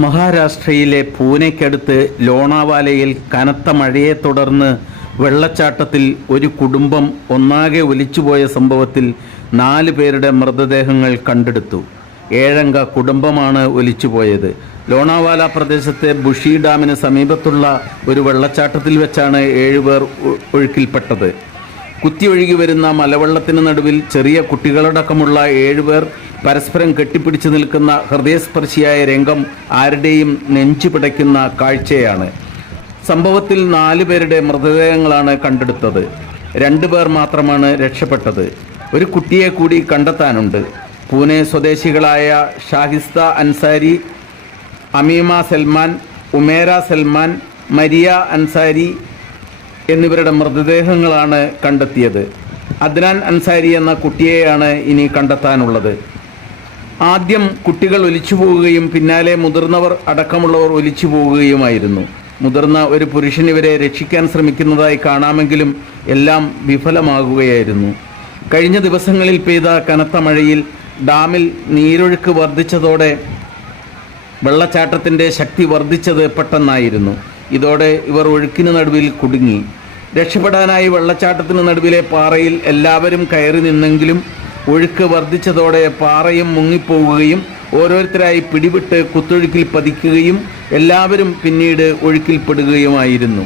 മഹാരാഷ്ട്രയിലെ പൂനെക്കടുത്ത് ലോണാവാലയിൽ കനത്ത മഴയെ തുടർന്ന് വെള്ളച്ചാട്ടത്തിൽ ഒരു കുടുംബം ഒന്നാകെ ഒലിച്ചുപോയ സംഭവത്തിൽ നാല് പേരുടെ മൃതദേഹങ്ങൾ കണ്ടെടുത്തു. ഏഴംഗ കുടുംബമാണ് ഒലിച്ചുപോയത്. ലോണാവാല പ്രദേശത്തെ ബുഷി ഡാമിന് സമീപത്തുള്ള ഒരു വെള്ളച്ചാട്ടത്തിൽ വെച്ചാണ് ഏഴുപേർ ഒഴുക്കിൽപ്പെട്ടത്. കുത്തിയൊഴുകി വരുന്ന മലവെള്ളത്തിന് നടുവിൽ ചെറിയ കുട്ടികളടക്കമുള്ള ഏഴുപേർ പരസ്പരം കെട്ടിപ്പിടിച്ചു നിൽക്കുന്ന ഹൃദയസ്പർശിയായ രംഗം ആരുടെയും നെഞ്ചു പിടയ്ക്കുന്ന കാഴ്ചയാണ്. സംഭവത്തിൽ നാല് പേരുടെ മൃതദേഹങ്ങളാണ് കണ്ടെടുത്തത്. രണ്ടു പേർ മാത്രമാണ് രക്ഷപ്പെട്ടത്. ഒരു കുട്ടിയെ കൂടി കണ്ടെത്താനുണ്ട്. പൂനെ സ്വദേശികളായ ഷാഹിസ്ത അൻസാരി അമീമ സൽമാൻ ഉമേര സൽമാൻ മരിയ അൻസാരി എന്നിവരുടെ മൃതദേഹങ്ങളാണ് കണ്ടെത്തിയത്. അദ്നാൻ അൻസാരി എന്ന കുട്ടിയെയാണ് ഇനി കണ്ടെത്താനുള്ളത്. ആദ്യം കുട്ടികൾ ഒലിച്ചു പോവുകയും പിന്നാലെ മുതിർന്നവർ അടക്കമുള്ളവർ ഒലിച്ചു പോവുകയുമായിരുന്നു. മുതിർന്ന ഒരു പുരുഷൻ ഇവരെ രക്ഷിക്കാൻ ശ്രമിക്കുന്നതായി കാണാമെങ്കിലും എല്ലാം വിഫലമാകുകയായിരുന്നു. കഴിഞ്ഞ ദിവസങ്ങളിൽ പെയ്ത കനത്ത മഴയിൽ ഡാമിൽ നീരൊഴുക്ക് വർദ്ധിച്ചതോടെ വെള്ളച്ചാട്ടത്തിന്റെ ശക്തി വർദ്ധിച്ചത് പെട്ടെന്നായിരുന്നു. ഇതോടെ ഇവർ ഒഴുക്കിന് നടുവിൽ കുടുങ്ങി. രക്ഷപ്പെടാനായി വെള്ളച്ചാട്ടത്തിന് നടുവിലെ പാറയിൽ എല്ലാവരും കയറി നിന്നെങ്കിലും ഒഴുക്ക് വർദ്ധിച്ചതോടെ പാറയും മുങ്ങിപ്പോവുകയും ഓരോരുത്തരായി പിടിവിട്ട് കുത്തൊഴുക്കിൽ പതിക്കുകയും എല്ലാവരും പിന്നീട് ഒഴുക്കിൽപ്പെടുകയുമായിരുന്നു.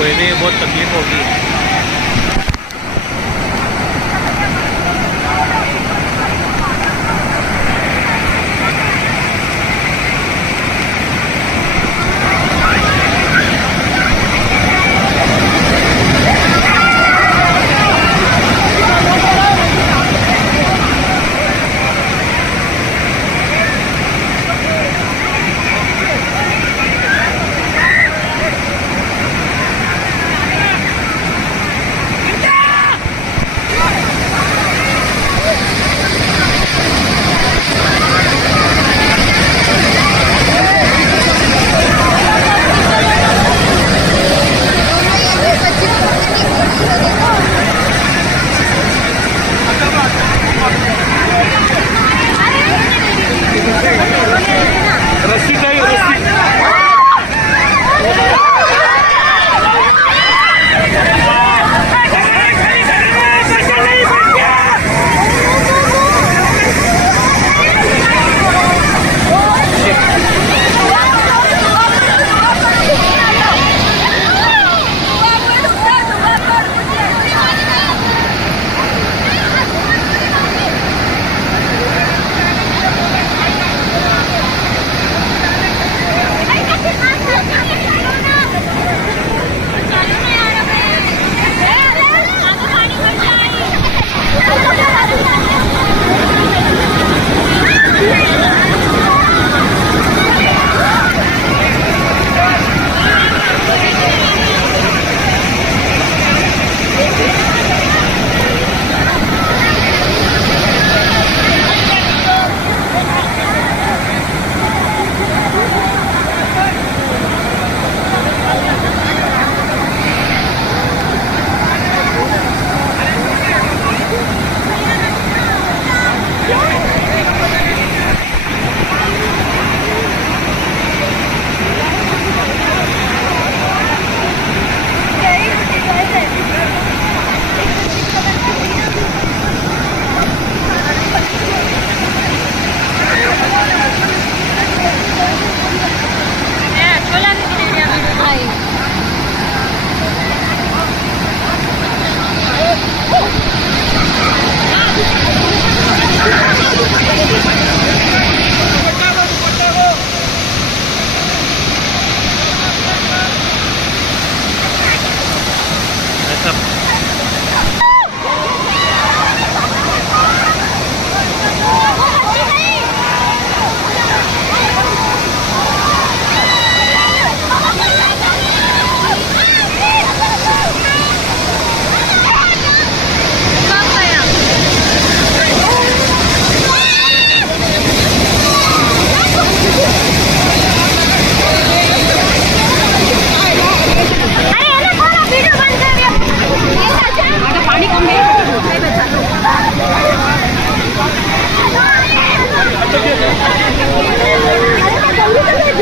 कोई भी बहुत तकलीफ होगी Yeah.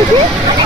Okay.